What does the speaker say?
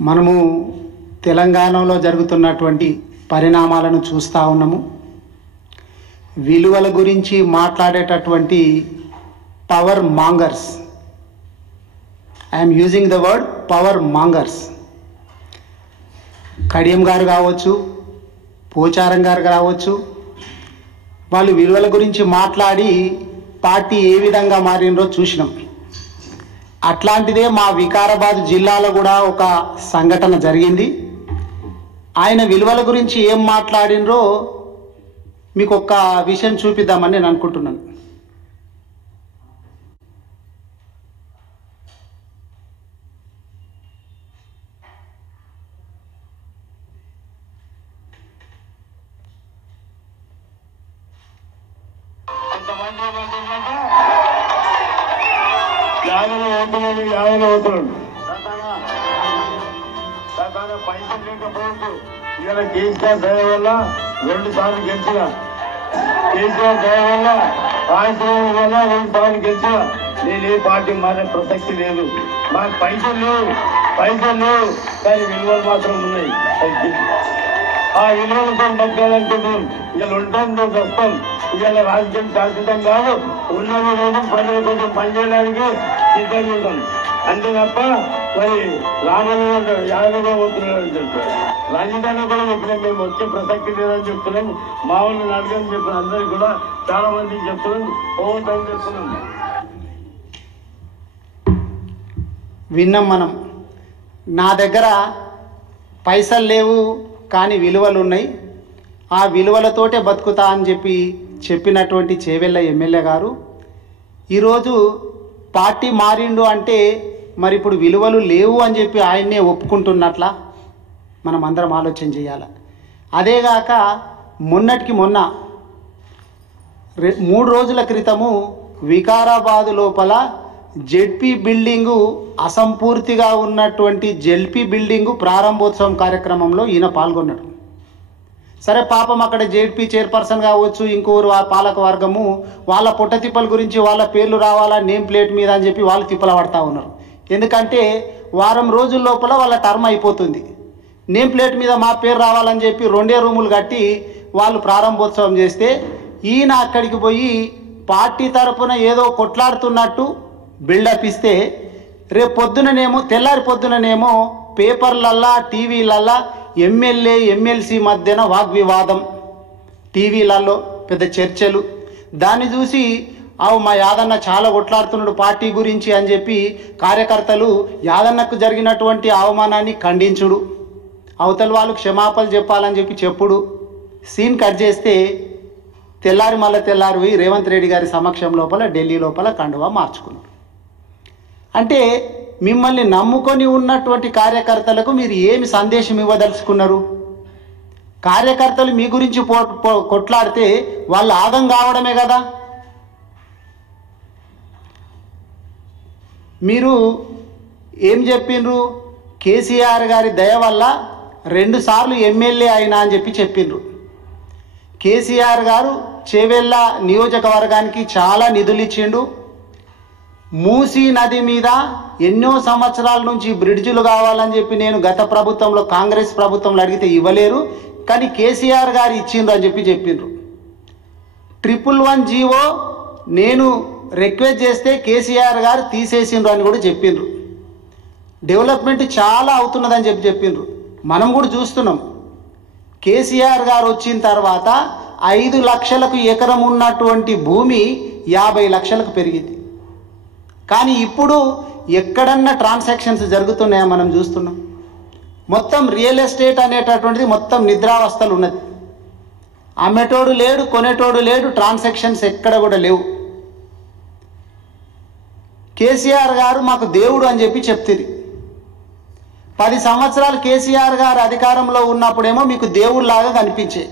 మనము తెలంగాణలో జరుగుతున్నటువంటి పరిణామాలను చూస్తూ ఉన్నాము. విలువల గురించి మాట్లాడేటటువంటి power mongers, I'm using the word power mongers, Kadiyam గారు కావచ్చు, పోచారం గారు కావచ్చు, వాళ్ళు విలువల గురించి మాట్లాడి పార్టీ ఏ విధంగా మారినరో చూసినాం. అట్లాంటిదే మా వికారాబాద్ జిల్లాలో కూడా ఒక సంఘటన జరిగింది. ఆయన విలువల గురించి ఏం మాట్లాడినరో మీకు ఒక విషయం చూపిద్దామని నేను అనుకుంటున్నాను. పైసలు లేకపోవచ్చు. ఇవాళ కేసీఆర్ దయ వల్ల 2 సార్లు గెలిచిన, కేసీఆర్ దయ వల్ల రాజశేఖర్ వల్ల 2 సార్లు గెలిచిన. నేను ఏ పార్టీ మారే ప్రసక్తి లేదు. మాకు పైసలు లేవు కానీ విలువలు మాత్రం ఉన్నాయి. ఆ విలువలతో బతకాలనుకుంటున్నాం. ఇవాళ ఉంటాం, వస్తాం. ఇవాళ రాజకీయం శాశ్వతం కాదు. ఉన్నది రోజు ప్రజల కోసం పనిచేయడానికి సిద్ధంగా ఉంటాం. అంతే తప్ప మరి రామన్న యాదవ పోతున్నాడని చెప్తారు. రాజధాని కూడా చెప్పినాం, మేము వచ్చే ప్రసక్తి లేదని చెప్తున్నాం. మా వాళ్ళని అడగని చెప్పిన అందరికి కూడా చాలా మందికి చెప్తున్నాం, పోవద్దని చెప్తున్నాం. విన్నాం మనం. నా దగ్గర పైసలు లేవు కానీ విలువలు ఉన్నాయి, ఆ విలువలతోటే బతుకుతా అని చెప్పినటువంటి చేవెళ్ళ ఎమ్మెల్యే గారు ఈరోజు పార్టీ మారిండు అంటే మరి ఇప్పుడు విలువలు లేవు అని చెప్పి ఆయన్నే ఒప్పుకుంటున్నట్లా మనం అందరం ఆలోచన చేయాలి. అదేగాక మొన్నటికి మొన్న 3 రోజుల క్రితము వికారాబాదు లోపల జెడ్పీ బిల్డింగు అసంపూర్తిగా ఉన్నటువంటి జెడ్పీ బిల్డింగు ప్రారంభోత్సవం కార్యక్రమంలో ఈయన పాల్గొన్నాడు. సరే పాపం అక్కడ జెడ్పీ చైర్పర్సన్ కావచ్చు, ఇంకోరు పాలక వర్గము వాళ్ళ పొట్టతిప్పల గురించి వాళ్ళ పేర్లు రావాలా నేమ్ ప్లేట్ మీద అని చెప్పి వాళ్ళు తిప్పల పడతా ఉన్నారు. ఎందుకంటే వారం రోజుల లోపల వాళ్ళ టర్మ్ అయిపోతుంది. నేమ్ ప్లేట్ మీద మా పేరు రావాలని చెప్పి 2 రూములు కట్టి వాళ్ళు ప్రారంభోత్సవం చేస్తే ఈయన అక్కడికి పోయి పార్టీ తరఫున ఏదో కొట్లాడుతున్నట్టు బిల్డప్ ఇస్తే రేపు పొద్దుననేమో తెల్లారి పొద్దుననేమో పేపర్లల్లా టీవీలల్లా ఎమ్మెల్యే ఎమ్మెల్సీ మధ్యన వాగ్వివాదం, టీవీలలో పెద్ద చర్చలు. దాన్ని చూసి మా యాదన్న చాలా కొట్లాడుతున్నాడు పార్టీ గురించి అని చెప్పి కార్యకర్తలు యాదన్నకు జరిగినటువంటి అవమానాన్ని ఖండించుడు, అవతల వాళ్ళు క్షమాపణలు చెప్పాలని చెప్పి చెప్పుడు. సీన్ కట్ చేస్తే తెల్లారి రేవంత్ రెడ్డి గారి సమక్షం లోపల ఢిల్లీ లోపల కండువా మార్చుకున్నారు. అంటే మిమ్మల్ని నమ్ముకొని ఉన్నటువంటి కార్యకర్తలకు మీరు ఏమి సందేశం ఇవ్వదలుచుకున్నారు? కార్యకర్తలు మీ గురించి కొట్లాడితే వాళ్ళు ఆగం కావడమే కదా. మీరు ఏం చెప్పిండ్రు? కేసీఆర్ గారి దయ వల్ల 2 సార్లు ఎమ్మెల్యే అయినా అని చెప్పిండ్రు. కేసీఆర్ గారు చేవెళ్ళ నియోజకవర్గానికి చాలా నిధులు ఇచ్చిండు. మూసీ నది మీద ఎన్నో సంవత్సరాల నుంచి బ్రిడ్జిలు కావాలని చెప్పి నేను గత ప్రభుత్వంలో కాంగ్రెస్ ప్రభుత్వంలో అడిగితే ఇవ్వలేరు, కానీ కేసీఆర్ గారు ఇచ్చిండ్రు అని చెప్పిండ్రు. 111 జీవో నేను రిక్వెస్ట్ చేస్తే కేసీఆర్ గారు తీసేసిండ్రు అని కూడా చెప్పిండ్రు. డెవలప్మెంట్ చాలా అవుతున్నదని చెప్పిండ్రు. మనం కూడా చూస్తున్నాం. కేసీఆర్ గారు వచ్చిన తర్వాత 5 లక్షలకు ఎకరం ఉన్నటువంటి భూమి 50 లక్షలకు పెరిగింది. కానీ ఇప్పుడు ఎక్కడన్నా ట్రాన్సాక్షన్స్ జరుగుతున్నాయా మనం చూస్తున్నాం. మొత్తం రియల్ ఎస్టేట్ అనేటటువంటిది మొత్తం నిద్రావస్థలు ఉన్నది. అమ్మేటోడు లేడు, కొనేటోడు లేడు, ట్రాన్సాక్షన్స్ ఎక్కడ కూడా లేవు. కేసీఆర్ గారు మాకు దేవుడు అని చెప్తుంది. 10 సంవత్సరాలు కేసీఆర్ గారు అధికారంలో ఉన్నప్పుడేమో మీకు దేవుడిలాగా కనిపించే,